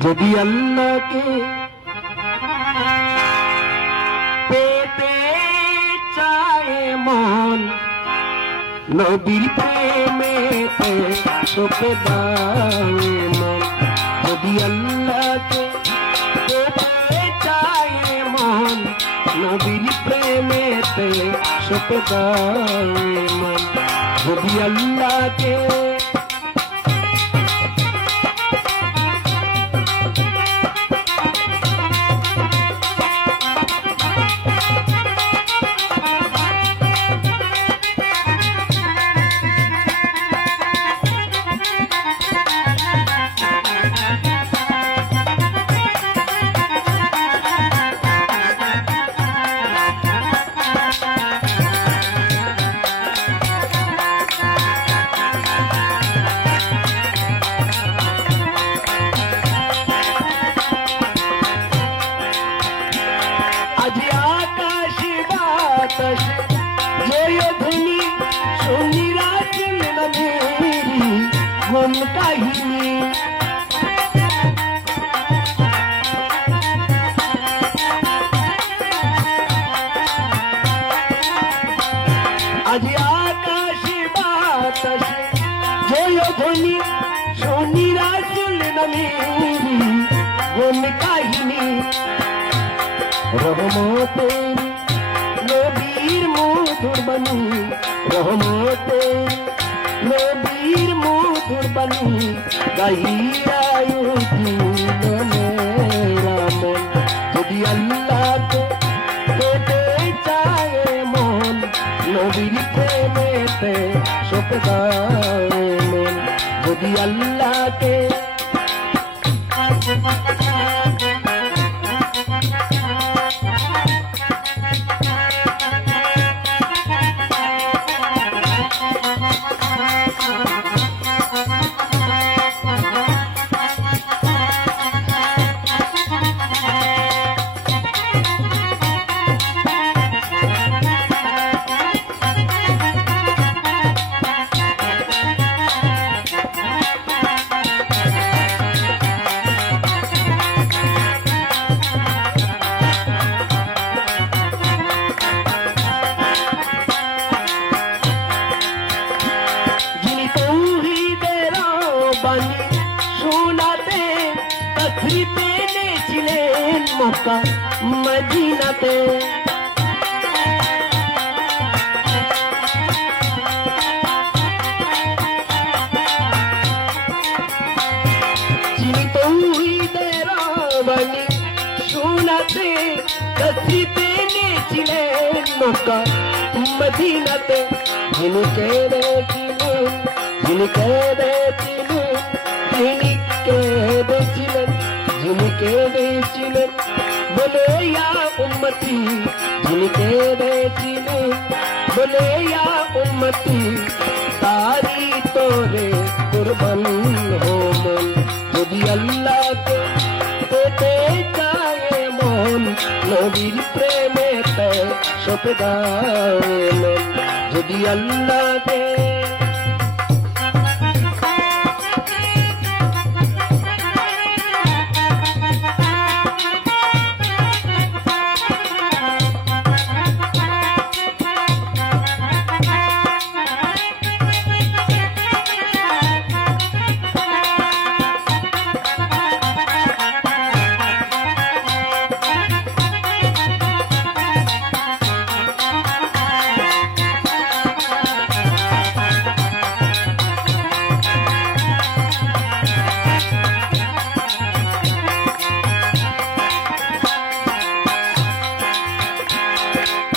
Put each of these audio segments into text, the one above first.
যদি আল্লাহকে পেতে চায় মন, নবীর প্রেমেতে সপে দায়ে মন। যদি আল্লাহকে পেতে চায় মন, নবীর প্রেমেতে সপে দায়ে মন। যদি আল্লাহকে জয় ধ্বনি শুনি রাসূল নবীর গুণ কাহিনী। আজ আকাশে বাতাসে জয় ধ্বনি শুনি রাসূল নবীর গুণ কাহিনী। রহমতের নবীর মধুর বাণী, রহমতের নবীর মধুর বাণী গাইয়া উঠিল মেরা মন। যদি আল্লাহকে পেতে চায় মন, নবীর প্রেমেতে সপে দায়ে মন। যদি আল্লাহকে শোনাতে তসরিতে এনেছিলেন মক্কা মদিনাতে। যিনি তাওহীদের বাণী শোনাতে তসরিতে এনেছিলেন মক্কা মদিনাতে। যিনি কেঁদেছিলেন, যিনি কেঁদেছিলেন, যিনি কেঁদেছিলেন, যিনি কেঁদেছিলেন বলে ইয়া উম্মতি, যিনি কেঁদেছিলেন বলে ইয়া উম্মতি, তারি তোরে কুরবান হো মন। যদি আল্লাহকে পেতে চায় মন, নবীর প্রেমেতে সপে দায়ে মন। যদি আল্লাহকে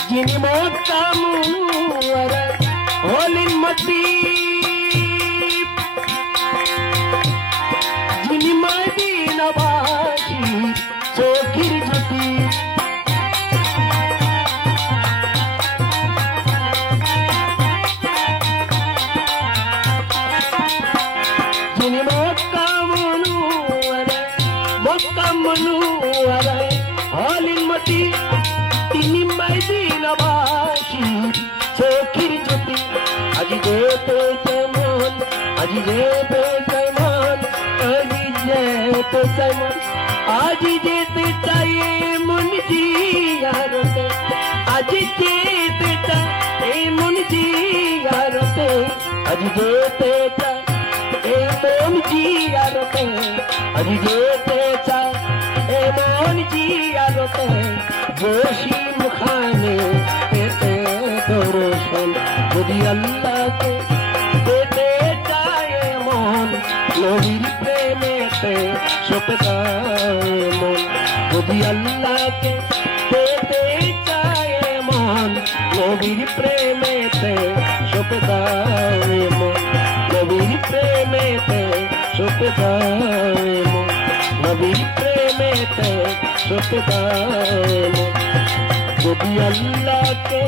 যিনি মক্কা মুনওয়ারা হলেন মতি, যিনি মদিনাবাসী চোখের জ্যোতি। যিনি মক্কা মুনওয়ারা হলেন মতি, তিনি মদিনাবাসী চোখের জ্যোতি। আজি যেতে কেমন, আজি যেতে কেমন, আজি যেতে যেতে চাই মন, আজি যেতে চাই মন জিয়ারতে, আজি যেতে চাই মন জিয়ারতে, আজি যেতে চাই মন জিয়ারতে, আজি যেতে চাই মন জিয়ারতে, জসিম খানে পেতে দর্শন যদি আল্লাহকে পেতে চায় মন, নবীর প্রেমেতে সপদায় মন, যদি আল্লাহকে পেতে চায় মন, নবীর প্রেমেতে সপদায় মন, নবীর প্রেমেতে সপদায় মন, নবীর প্রেমেতে সপদায় মন, যদি আল্লাহকে